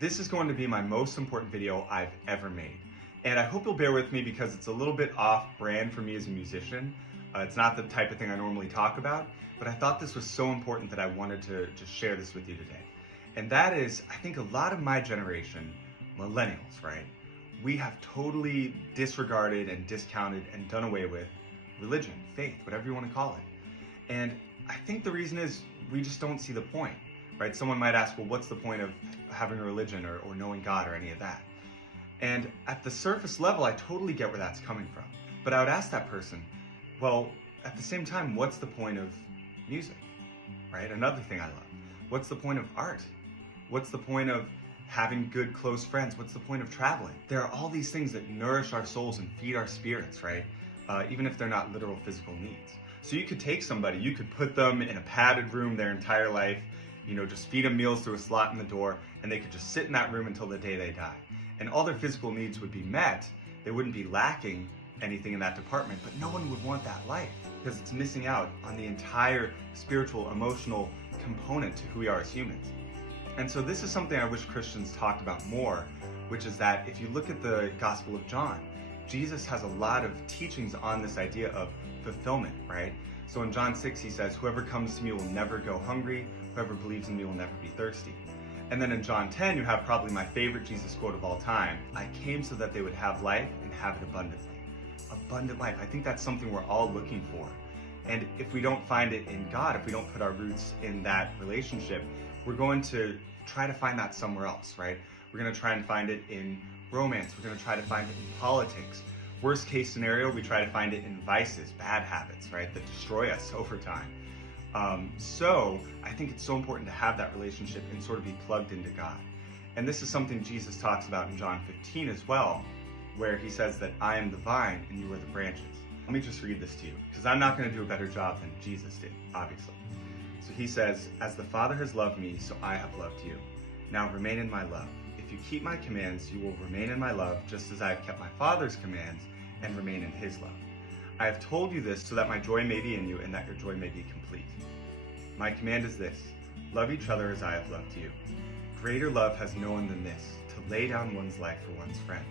This is going to be my most important video I've ever made. And I hope you'll bear with me because it's a little bit off brand for me as a musician. It's not the type of thing I normally talk about, but I thought this was so important that I wanted to just share this with you today. And that is, I think a lot of my generation, millennials, right? We have totally disregarded and discounted and done away with religion, faith, whatever you want to call it. And I think the reason is we just don't see the point, right? Someone might ask, well, what's the point of having a religion or knowing God or any of that? And at the surface level, I totally get where that's coming from. But I would ask that person, well, at the same time, what's the point of music, right? Another thing I love. What's the point of art? What's the point of having good, close friends? What's the point of traveling? There are all these things that nourish our souls and feed our spirits, right? Even if they're not literal physical needs. So you could take somebody, you could put them in a padded room their entire life, just feed them meals through a slot in the door, and they could just sit in that room until the day they die. And all their physical needs would be met. They wouldn't be lacking anything in that department, but no one would want that life because it's missing out on the entire spiritual, emotional component to who we are as humans. And so this is something I wish Christians talked about more, which is that if you look at the Gospel of John, Jesus has a lot of teachings on this idea of fulfillment, right? So in John 6, he says, whoever comes to me will never go hungry, whoever believes in me will never be thirsty. And then in John 10, you have probably my favorite Jesus quote of all time, I came so that they would have life and have it abundantly. Abundant life, I think that's something we're all looking for. And if we don't find it in God, if we don't put our roots in that relationship, we're going to try to find that somewhere else, right? We're going to try and find it in romance. We're going to try to find it in politics. Worst case scenario, we try to find it in vices, bad habits, right, that destroy us over time. So I think it's so important to have that relationship and sort of be plugged into God. And this is something Jesus talks about in John 15 as well, where he says that I am the vine and you are the branches. Let me just read this to you, because I'm not going to do a better job than Jesus did, obviously. So he says, as the Father has loved me, so I have loved you. Now remain in my love. If you keep my commands, you will remain in my love, just as I have kept my Father's commands and remain in his love. I have told you this so that my joy may be in you and that your joy may be complete. My command is this, love each other as I have loved you. Greater love has no one than this, to lay down one's life for one's friends.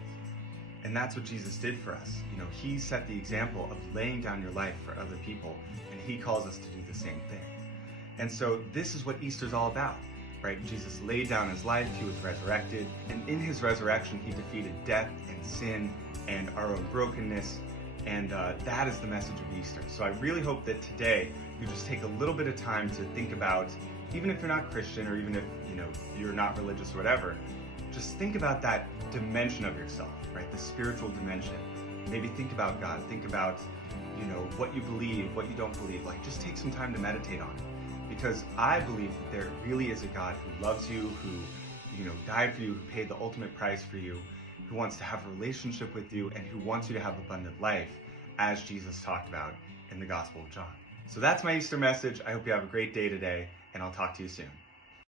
And that's what Jesus did for us. He set the example of laying down your life for other people, and he calls us to do the same thing. And so this is what Easter's all about, right? Jesus laid down his life, he was resurrected, and in his resurrection, he defeated death and sin and our own brokenness, and that is the message of Easter. So I really hope that today you just take a little bit of time to think about, even if you're not Christian or even if you're not religious or whatever, just think about that dimension of yourself, right? The spiritual dimension. Maybe think about God, think about what you believe, what you don't believe. Like, just take some time to meditate on it. Because I believe that there really is a God who loves you, who died for you, who paid the ultimate price for you, who wants to have a relationship with you, and who wants you to have abundant life, as Jesus talked about in the Gospel of John. So that's my Easter message. I hope you have a great day today, and I'll talk to you soon.